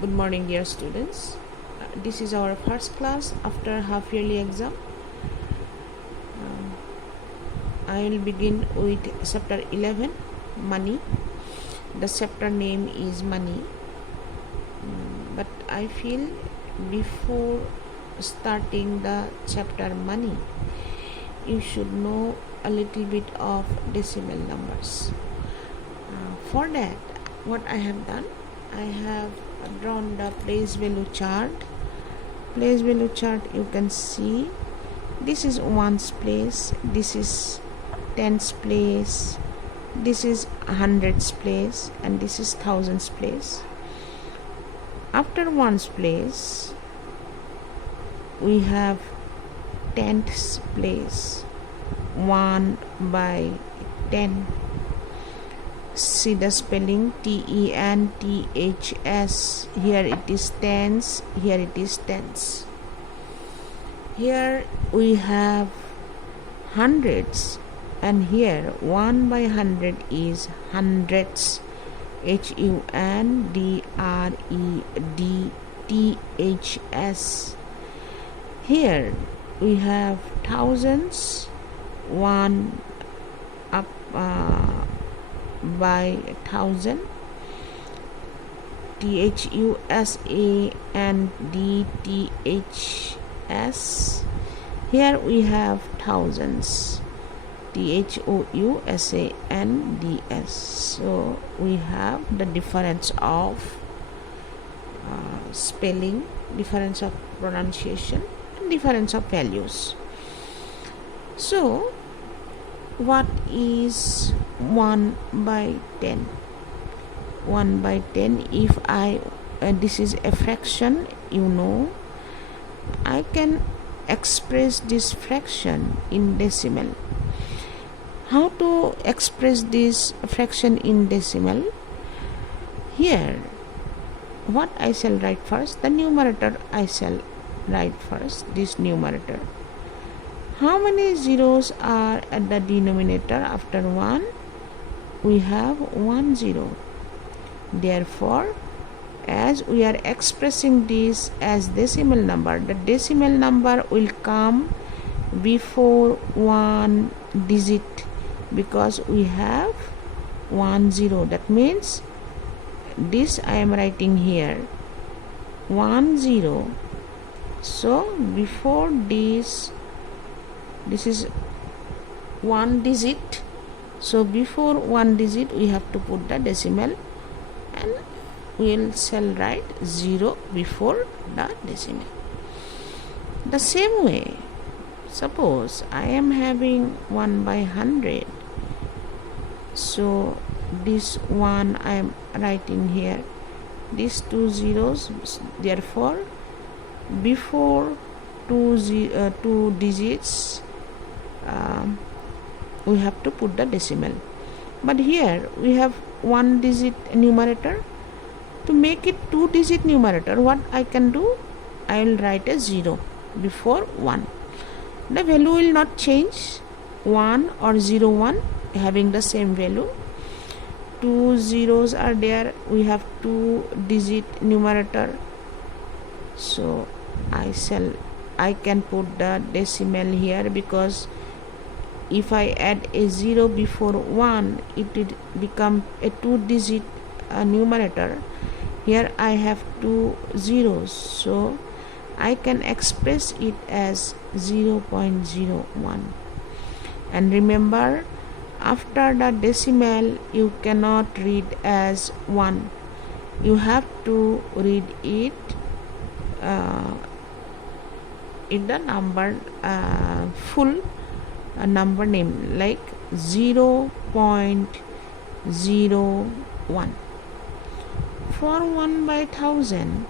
Good morning, dear students. This is our first class after half yearly exam. I will begin with chapter 11, money. The chapter name is money. But I feel before starting the chapter money, you should know a little bit of decimal numbers. For that, what I have done, I have drawn the place value chart. Place value chart, you can see this is ones place, this is tens place, this is hundreds place, and this is thousands place. After ones place, we have tenths place, 1 by 10. See the spelling, TENTHS. Here it is tens, here it is tens. Here we have hundreds, and here 1 by 100 is hundreds. HUNDREDTHS. Here we have thousands, 1 up by 1000, THUSANDTHS. Here we have thousands, THOUSANDS. So we have the difference of spelling, difference of pronunciation, and difference of values. So what is 1 by 10? 1 by 10, if this is a fraction, I can express this fraction in decimal. How to express this fraction in decimal? Here, what I shall write first? The numerator I shall write first, this numerator. How many zeros are at the denominator after 1? We have 1 0. Therefore, as we are expressing this as decimal number, the decimal number will come before one digit because we have 1 0. That means this I am writing here 1 0. So before this is one digit. So before one digit we have to put the decimal, and we shall write 0 before the decimal. The same way, suppose I am having 1 by 100. So this 1 I am writing here, these 2 zeros. Therefore, before two digits, we have to put the decimal. But here we have 1 digit numerator. To make it 2 digit numerator, what I can do? I will write a 0 before 1. The value will not change, 1 or 0 1 having the same value. 2 zeros are there, we have 2 digit numerator. So I can put the decimal here, because if I add a 0 before 1, it will become a 2 digit numerator. Here I have 2 zeros, so I can express it as 0.01. And remember, after the decimal you cannot read as 1. You have to read it in the number full number name, like 0.01. For 1 by 1000,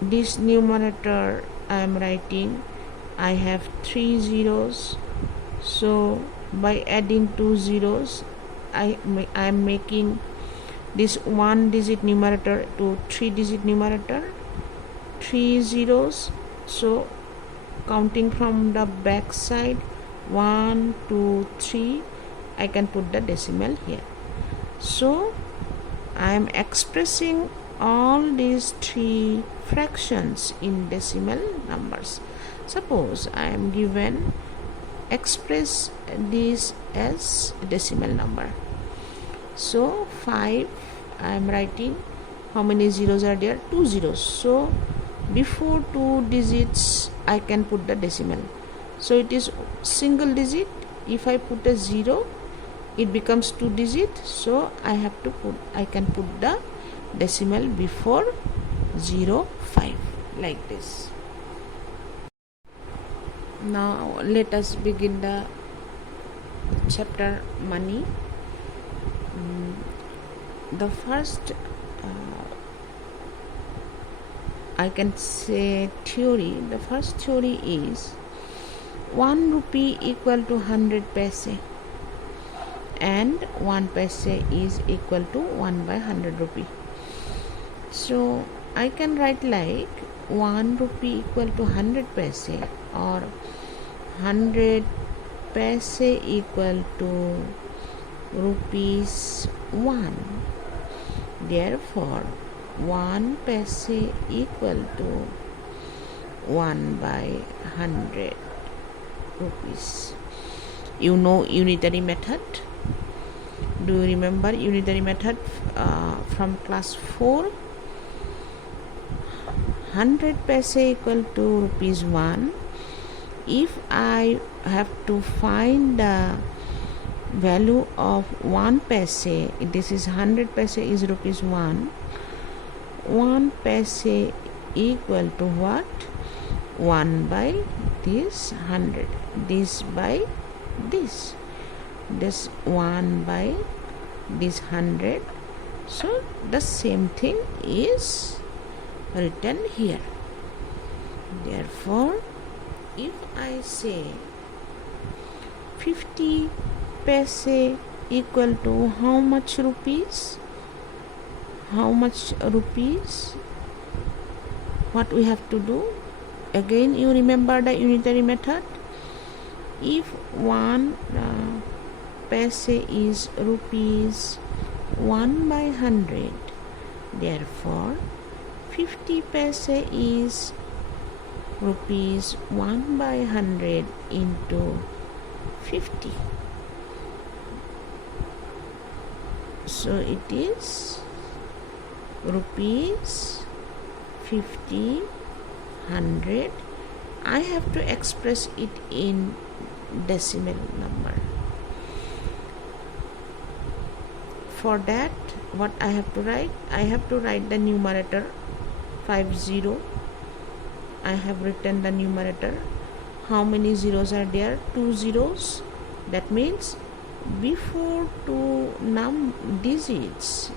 this numerator I am writing, I have 3 zeros. So by adding 2 zeros, I am making this 1 digit numerator to 3 digit numerator, 3 zeros. So counting from the back side, 1 2 3, I can put the decimal here. So I am expressing all these three fractions in decimal numbers. Suppose I am given express this as decimal number. So 5, I am writing how many zeros are there? 2 zeros. So before 2 digits I can put the decimal. So it is single digit. If I put a 0, it becomes 2 digit. So I can put the decimal before 0, 5 like this. Now let us begin the chapter money. The first I can say theory. The first theory is 1 rupee equal to 100 paise, and 1 paise is equal to 1 by 100 rupee. So I can write like 1 rupee equal to 100 paise, or 100 paise equal to rupees 1. Therefore 1 paise equal to 1 by 100 rupees. You know unitary method. Do you remember unitary method from class 4? 100 paise equal to rupees 1. If I have to find the value of 1 paise, this is 100 paise is rupees 1. 1 paise equal to what? 1 by this 100. This by this. This 1 by this 100. So the same thing is written here. Therefore, if I say 50 paise equal to how much rupees? How much rupees? What we have to do? Again, you remember the unitary method. If 1 paise is rupees 1 by 100, therefore 50 paise is rupees 1 by 100 into 50. So it is rupees 50, 100. I have to express it in decimal number. For that, what I have to write? I have to write the numerator 50. I have written the numerator. How many zeros are there? 2 zeros. That means before 2 digits,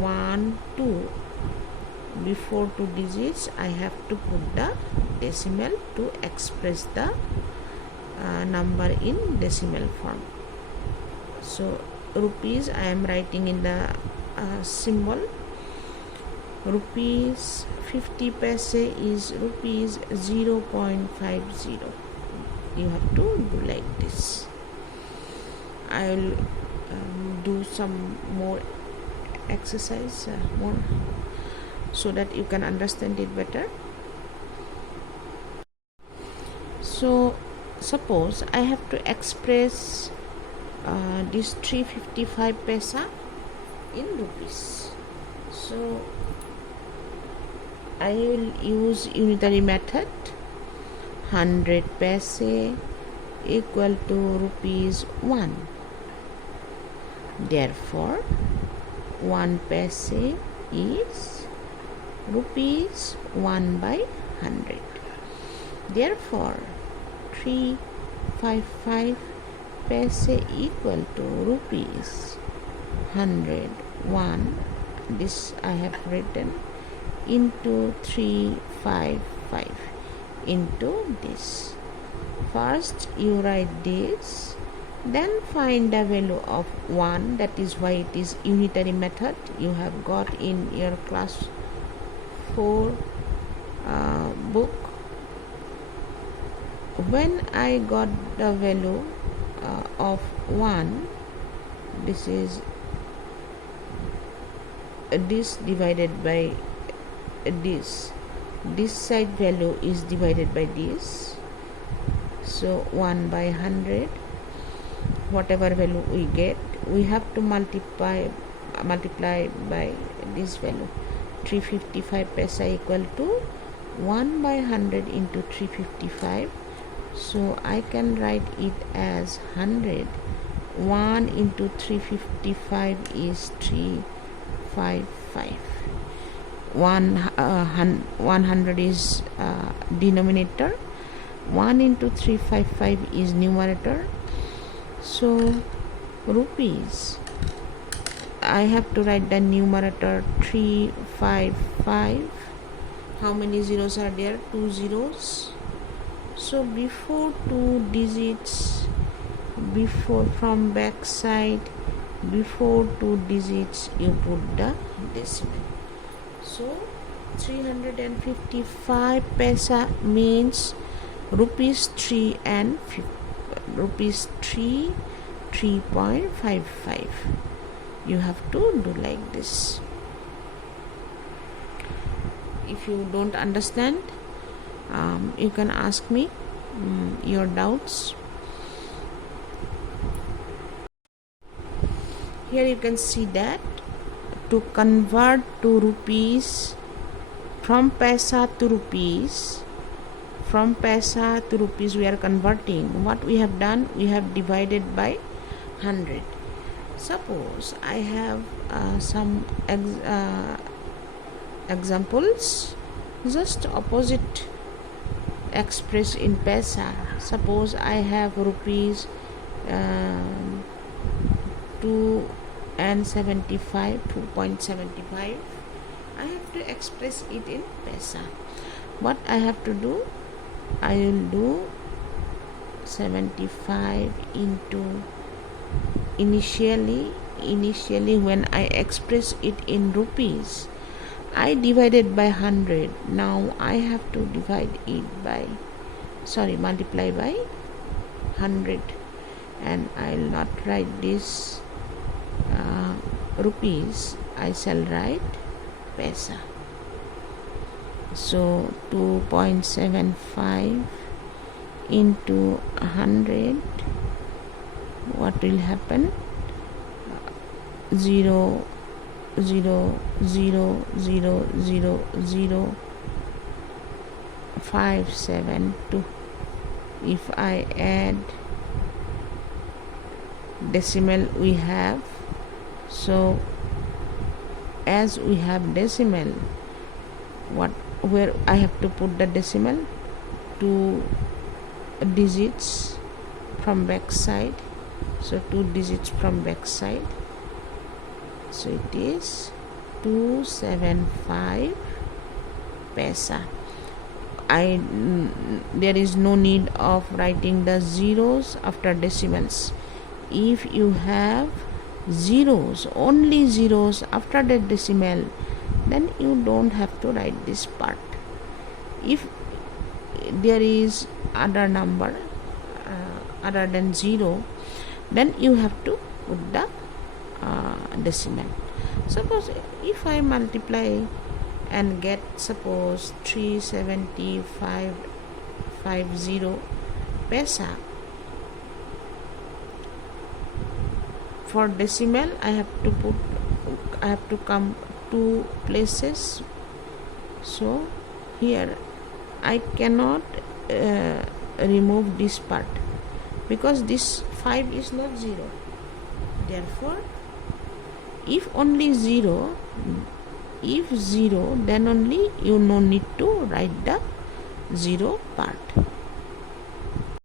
1, 2, before 2 digits I have to put the decimal to express the number in decimal form. So rupees I am writing in the symbol. Rupees 50 paise is rupees 0.50. You have to do like this. I will do some more exercise more so that you can understand it better. So suppose I have to express this 355 paise in rupees. So I will use unitary method. 100 paise equal to rupees 1. Therefore 1 paise is rupees 1 by 100. Therefore 355 paise equal to rupees 101. This I have written into 355 into this. First you write this, then find the value of 1. That is why it is unitary method. You have got in your class 4 book. When I got the value of 1, this is this divided by this side value is divided by this, so 1 by 100, whatever value we get, we have to multiply by this value. 355 paisa equal to 1 by 100 into 355, so I can write it as 100. 1 into 355 is 355. 100 is denominator, 1 into 355 is numerator, so rupees, I have to write the numerator 355. How many zeros are there? 2 zeros. So before 2 digits, before from back side, before 2 digits you put the decimal. So 355 paisa means rupees 3 and rupees 3.55. You have to do like this. If you don't understand, you can ask me your doubts. Here you can see that to convert to rupees, from paisa to rupees, we are converting. What we have done, we have divided by 100. Suppose I have some examples, just opposite express in paisa. Suppose I have rupees 2.75. I have to express it in paisa. What I have to do, I will do 75 into initially when I express it in rupees, I divided by 100. Now I have to multiply by 100, and I will not write this rupees, I shall write paisa. So 2.75 into 100, what will happen? 0 0 0 0 0 0 572. If I add decimal we have, so as we have decimal, where I have to put the decimal? 2 digits from back side, so 2 digits from back side, so it is 275 paisa. There is no need of writing the zeros after decimals. If you have zeros, only zeros after the decimal, then you don't have to write this part. If there is other number other than 0, then you have to put the decimal. Suppose if I multiply and get, suppose 375.50 paisa, for decimal I have to come 2 places, so here I cannot remove this part because this 5 is not 0. Therefore, if only 0, then only you no need to write the 0 part.